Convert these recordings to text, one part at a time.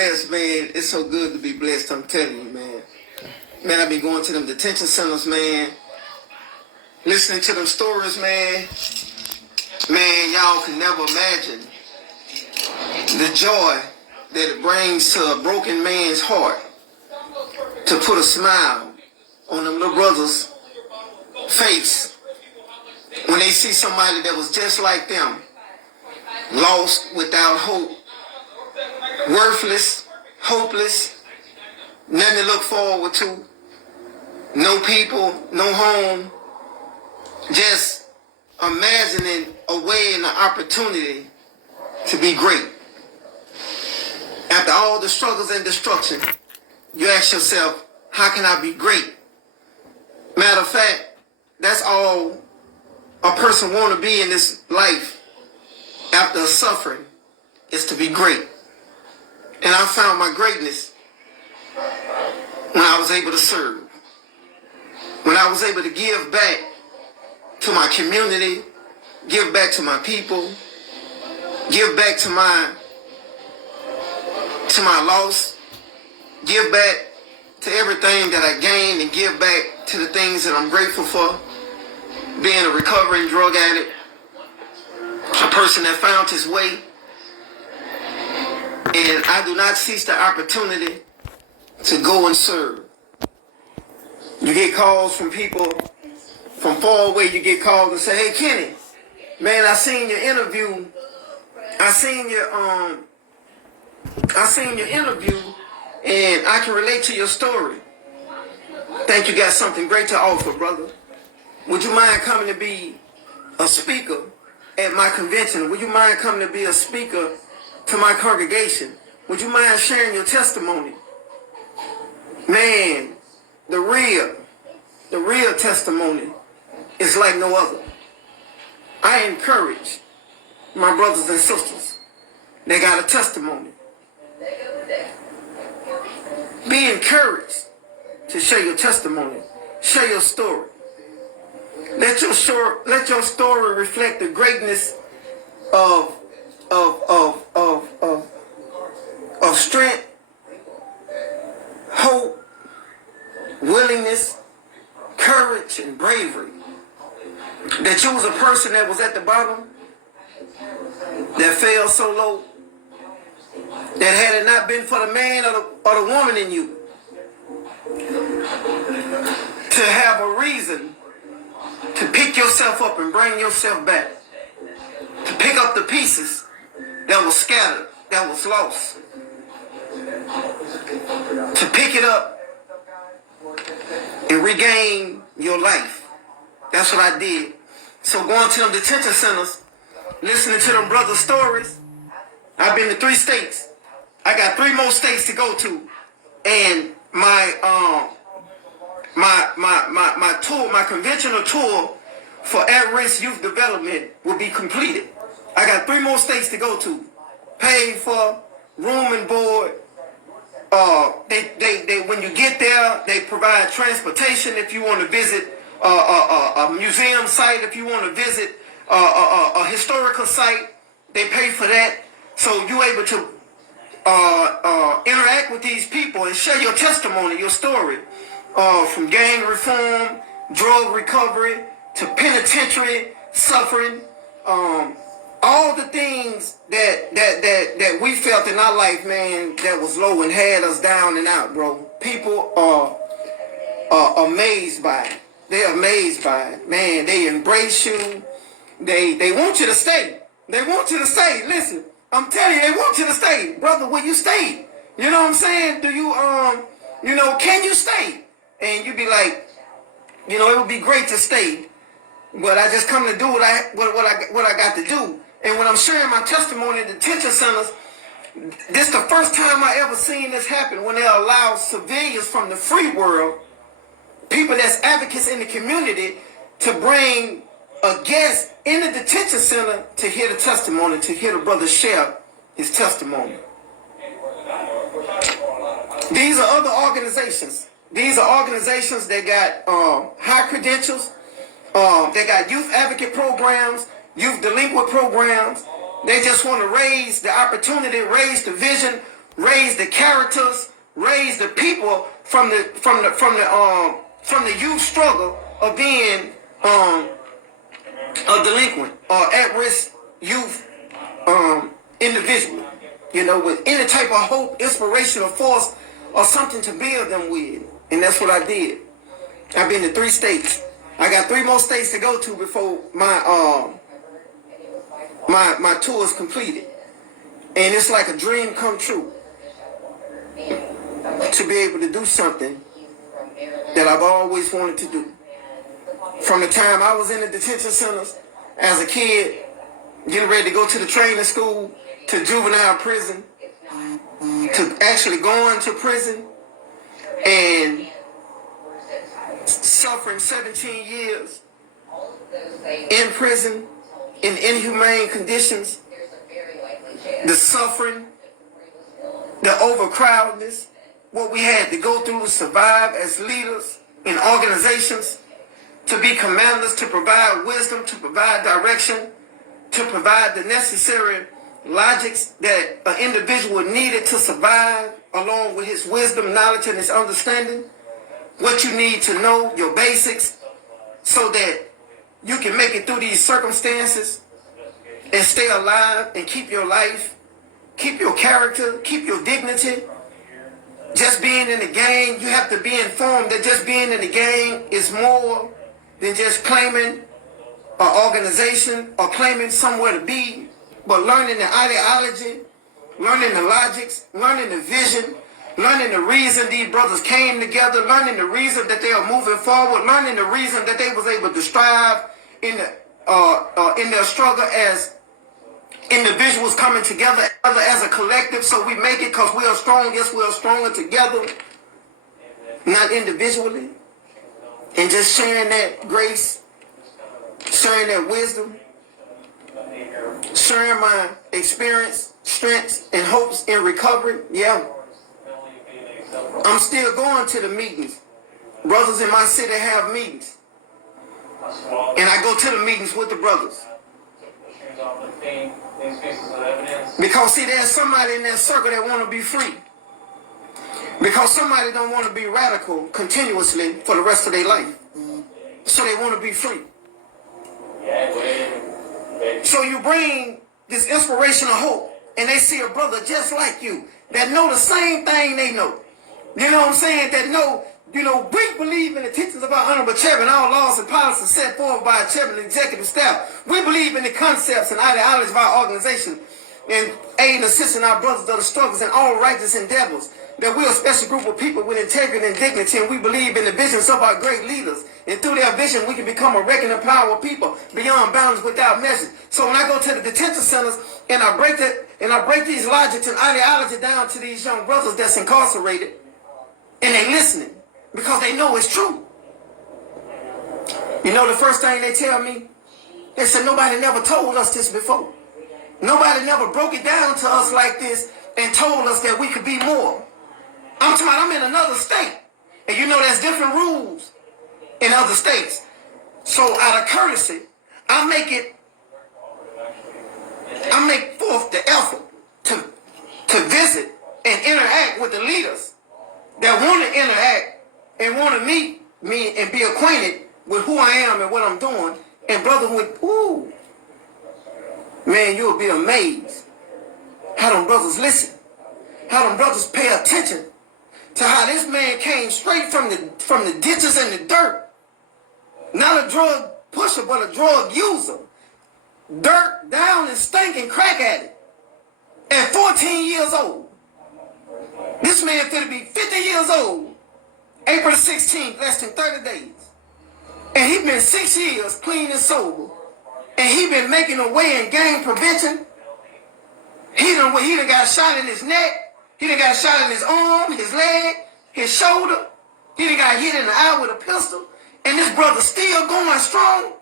blessed, man. It's so good to be blessed, I'm telling you, man. Man, I've been going to them detention centers, man. Listening to them stories, man. Man, y'all can never imagine the joy that it brings to a broken man's heart to put a smile on them little brothers' face when they see somebody that was just like them, lost, without hope, worthless, hopeless, nothing to look forward to, no people, no home, just imagining a way and an opportunity to be great. After all the struggles and destruction, you ask yourself, how can I be great? Matter of fact, that's all a person want to be in this life after suffering, is to be great. And I found my greatness when I was able to serve. When I was able to give back to my community, give back to my people, give back to my loss, give back to everything that I gained, and give back to the things that I'm grateful for. Being a recovering drug addict, a person that found his way, and I do not seize the opportunity to go and serve. You get calls from people from far away. You get called and say, "Hey, Kenny, man, I seen your interview. I seen your interview, and I can relate to your story. Think you got something great to offer, brother. Would you mind coming to be a speaker at my convention? Would you mind coming to be a speaker to my congregation? Would you mind sharing your testimony?" Man, the real testimony is like no other. I encourage my brothers and sisters. They got a testimony. Be encouraged to share your testimony. Share your story. Let your story reflect the greatness of strength, hope, willingness, courage, and bravery. That you was a person that was at the bottom, that fell so low, that had it not been for the man or the woman in you, to have a reason to pick yourself up and bring yourself back, to pick up the pieces that was scattered, that was lost, to pick it up and regain your life. That's what I did. So going to them detention centers, listening to them brothers' stories. I've been to 3 states. I got 3 more states to go to, and my tour, my conventional tour for at-risk youth development will be completed. I got 3 more states to go to, paid for, room and board. They when you get there, they provide transportation if you want to visit a museum site, if you want to visit a historical site, they pay for that. So you're able to interact with these people and share your testimony, your story, from gang reform, drug recovery, to penitentiary suffering, all the things that we felt in our life, man, that was low and had us down and out, bro. People are amazed by it. They're amazed by it. Man, they embrace you. They want you to stay. They want you to stay. Listen, I'm telling you, they want you to stay. Brother, will you stay? You know what I'm saying? Do you, can you stay? And you be like, it would be great to stay, but I just come to do what I got to do. And when I'm sharing my testimony in detention centers, this is the first time I ever seen this happen, when they allow civilians from the free world, people that's advocates in the community, to bring a guest in the detention center to hear the testimony, to hear the brother share his testimony. These are other organizations. These are organizations that got high credentials. They got youth advocate programs, youth delinquent programs. They just want to raise the opportunity, raise the vision raise the characters, raise the people from the youth struggle of being a delinquent or at-risk youth individual, you know, with any type of hope, inspiration, or force, or something to build them with. And that's what I did. I've been to 3 states. I got 3 more states to go to before my tour is completed. And it's like a dream come true to be able to do something that I've always wanted to do. From the time I was in the detention centers as a kid, getting ready to go to the training school, to juvenile prison, to actually going to prison and suffering 17 years in prison in inhumane conditions, the suffering, the overcrowdedness, what we had to go through to survive as leaders in organizations, to be commanders, to provide wisdom, to provide direction, to provide the necessary logics that an individual needed to survive, along with his wisdom, knowledge, and his understanding. What you need to know, your basics, so that you can make it through these circumstances and stay alive and keep your life, keep your character, keep your dignity. Just being in the gang, you have to be informed that just being in the gang is more than just claiming an organization or claiming somewhere to be, but learning the ideology, learning the logics, learning the vision, learning the reason these brothers came together, learning the reason that they are moving forward, learning the reason that they was able to strive in their struggle as individuals coming together as a collective, so we make it because we are strong. Yes, we are stronger together, not individually. And just sharing that grace, sharing that wisdom, sharing my experience, strengths, and hopes in recovery. Yeah. I'm still going to the meetings. Brothers in my city have meetings. And I go to the meetings with the brothers. Because see, there's somebody in that circle that want to be free. Because somebody don't want to be radical continuously for the rest of their life. So they want to be free. So you bring this inspirational hope, and they see a brother just like you that know the same thing they know. You know what I'm saying? That know, we believe in the teachings of our honorable chairman, all laws and policies set forth by our chairman and executive staff. We believe in the concepts and ideologies of our organization and aid and assisting our brothers of the struggles and all righteous endeavors. That we're a special group of people with integrity and dignity, and we believe in the visions of our great leaders. And through their vision, we can become a reckoning power of people beyond bounds without measure. So when I go to the detention centers and I break these logics and ideology down to these young brothers that's incarcerated, and they listening because they know it's true. You know the first thing they tell me? They said, nobody never told us this before. Nobody never broke it down to us like this and told us that we could be more. I'm talking about I'm in another state. And you know there's different rules in other states. So out of courtesy, I make forth the effort to visit and interact with the leaders that want to interact and want to meet me and be acquainted with who I am and what I'm doing. And brotherhood, ooh, man, you'll be amazed how them brothers listen, how them brothers pay attention to how this man came straight from the ditches and the dirt. Not a drug pusher, but a drug user. Dirt down and stinking crack addict. At 14 years old. This man finna be 50 years old. April 16th, less than 30 days. And he been 6 years clean and sober. And he been making a way in gang prevention. He done got shot in his neck. He done got shot in his arm, his leg, his shoulder. He done got hit in the eye with a pistol. And this brother still going strong.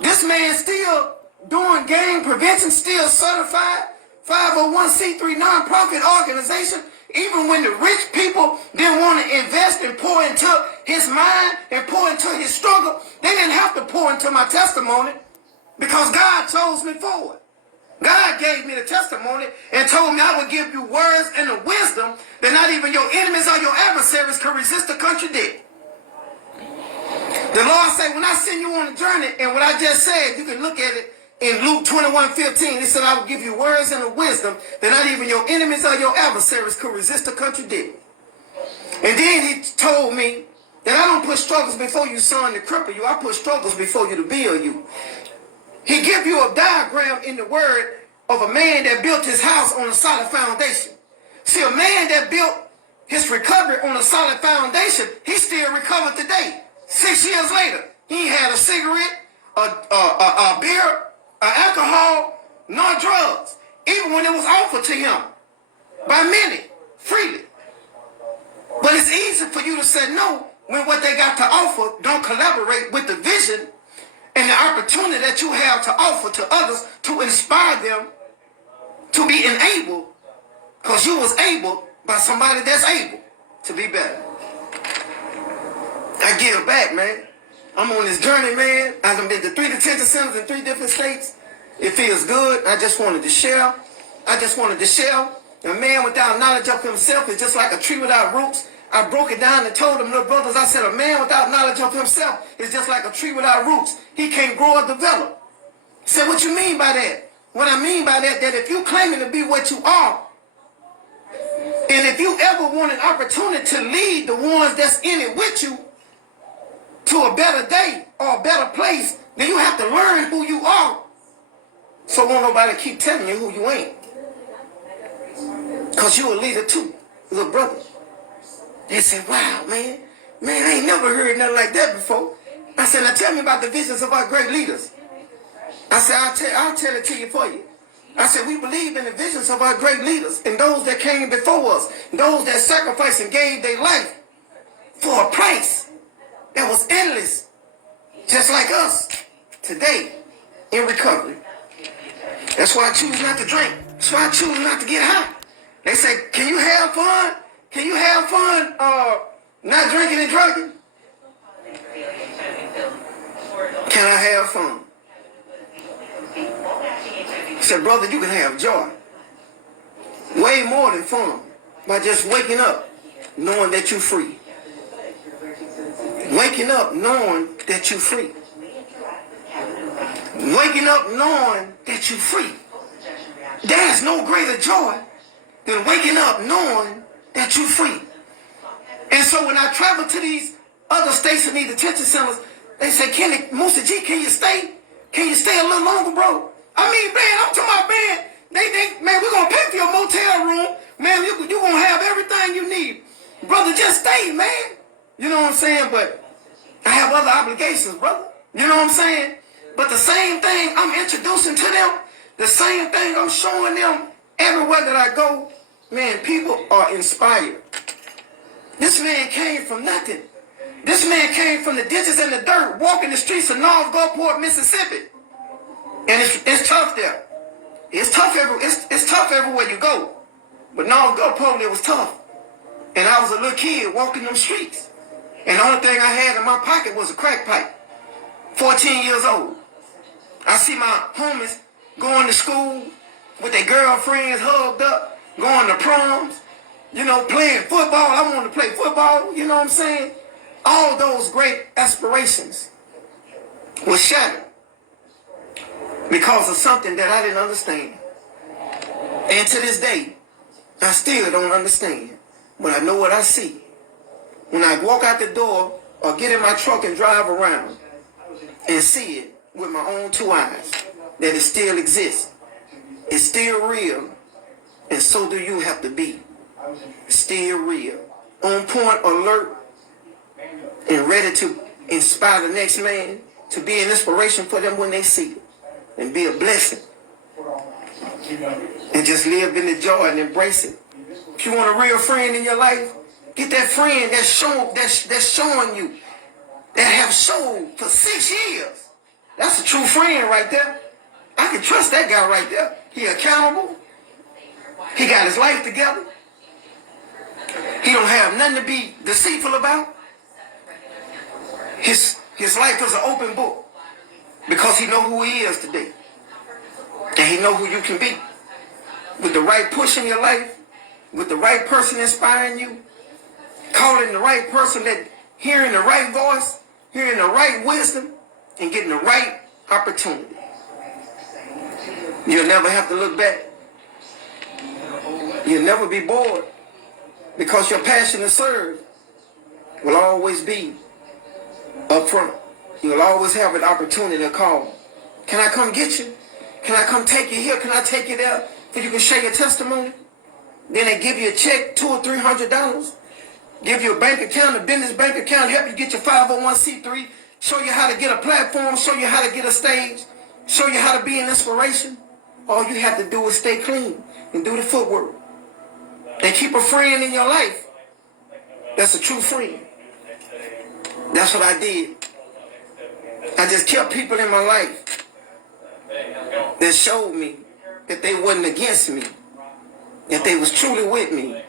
This man still doing gang prevention, still certified 501c3 nonprofit organization. Even when the rich people didn't want to invest and pour into his mind and pour into his struggle, they didn't have to pour into my testimony because God chose me forward. God gave me the testimony and told me I would give you words and the wisdom that not even your enemies or your adversaries can resist or contradict. The Lord said, when I send you on a journey, and what I just said, you can look at it in Luke 21:15. He said, I will give you words and the wisdom that not even your enemies or your adversaries could resist or contradict. And then he told me that I don't put struggles before you, son, to cripple you. I put struggles before you to build you. He give you a diagram in the word of a man that built his house on a solid foundation. See, a man that built his recovery on a solid foundation, he still recovered today. 6 years later, he had a cigarette, a beer, alcohol, no drugs, even when it was offered to him by many, freely. But it's easy for you to say no when what they got to offer don't collaborate with the vision and the opportunity that you have to offer to others to inspire them to be enabled, because you was able by somebody that's able to be better. I give back, man. I'm on this journey, man. I've been to 3 detention centers in 3 different states. It feels good. I just wanted to share. A man without knowledge of himself is just like a tree without roots. I broke it down and told them, little brothers, I said, a man without knowledge of himself is just like a tree without roots. He can't grow or develop. I said, what you mean by that? What I mean by that, that if you claiming to be what you are, and if you ever want an opportunity to lead the ones that's in it with you to a better day or a better place, then you have to learn who you are. So won't nobody keep telling you who you ain't. Because you a leader too, little brother. They said, wow, man, I ain't never heard nothing like that before. I said, now tell me about the visions of our great leaders. I said, I'll tell it to you for you. I said, we believe in the visions of our great leaders and those that came before us, those that sacrificed and gave their life for a price that was endless, just like us today in recovery. That's why I choose not to drink. That's why I choose not to get high. They say, can you have fun? Can you have fun not drinking and drugging? Can I have fun? I said, brother, you can have joy. Way more than fun. By just waking up, knowing that you're free. Waking up knowing that you're free. Waking up knowing that you're free. There's no greater joy than waking up knowing that you're free. And so when I travel to these other states and these detention centers, they say, Musa G, can you stay? Can you stay a little longer, bro? I mean, man, I'm talking about, man, man, we're going to pay for your motel room. Man, you're going to have everything you need. Brother, just stay, man. You know what I'm saying? But I have other obligations, brother. You know what I'm saying? But the same thing I'm introducing to them, the same thing I'm showing them everywhere that I go, man, people are inspired. This man came from nothing. This man came from the ditches and the dirt, walking the streets of North Gulfport, Mississippi. And it's tough there. It's tough everywhere you go. But North Gulfport, it was tough. And I was a little kid walking them streets. And the only thing I had in my pocket was a crack pipe. 14 years old. I see my homies going to school with their girlfriends hugged up, going to proms, you know, playing football. I wanted to play football, you know what I'm saying? All those great aspirations were shattered because of something that I didn't understand. And to this day, I still don't understand. But I know what I see. When I walk out the door or get in my truck and drive around and see it with my own 2 eyes, that it still exists. It's still real. And so do you have to be. Still real. On point, alert, and ready to inspire the next man, to be an inspiration for them when they see it. And be a blessing. And just live in the joy and embrace it. If you want a real friend in your life, get that friend that's showing you, that have showed for 6 years. That's a true friend right there. I can trust that guy right there. He accountable. He got his life together. He don't have nothing to be deceitful about. His life is an open book because he know who he is today. And he know who you can be. With the right push in your life, with the right person inspiring you, calling the right person, that hearing the right voice, hearing the right wisdom, and getting the right opportunity. You'll never have to look back. You'll never be bored, because your passion to serve will always be up front. You'll always have an opportunity to call. Can I come get you? Can I come take you here? Can I take you there so you can share your testimony? Then they give you a check, $200 or $300. Give you a bank account, a business bank account, help you get your 501c3, show you how to get a platform, show you how to get a stage, show you how to be an inspiration. All you have to do is stay clean and do the footwork. And keep a friend in your life that's a true friend. That's what I did. I just kept people in my life that showed me that they wasn't against me, that they was truly with me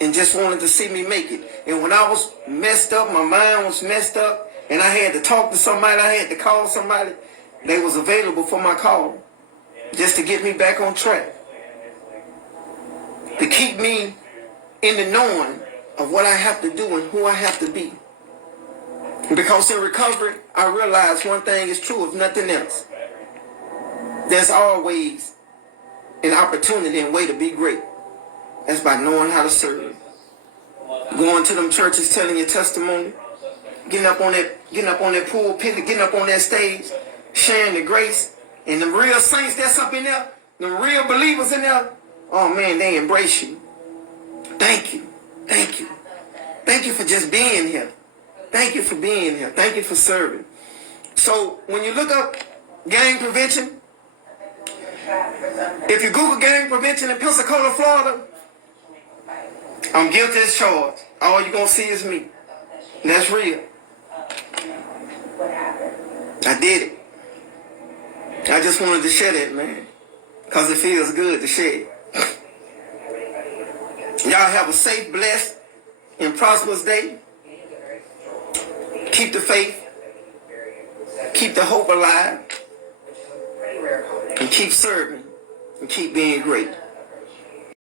and just wanted to see me make it. And when I was messed up, my mind was messed up, and I had to talk to somebody, I had to call somebody, they was available for my call just to get me back on track, to keep me in the knowing of what I have to do and who I have to be. Because in recovery, I realized one thing is true, if nothing else. There's always an opportunity and way to be great. That's by knowing how to serve. Going to them churches, telling your testimony, getting up on that pulpit, getting up on that stage, sharing the grace. And the real saints that's up in there, the real believers in there, oh man, they embrace you. Thank you. Thank you. Thank you for just being here. Thank you for being here. Thank you for serving. So when you look up gang prevention, if you Google gang prevention in Pensacola, Florida, I'm guilty as charged. All you're going to see is me. And that's real. I did it. I just wanted to share that, man. Because it feels good to share it. Y'all have a safe, blessed, and prosperous day. Keep the faith. Keep the hope alive. And keep serving. And keep being great.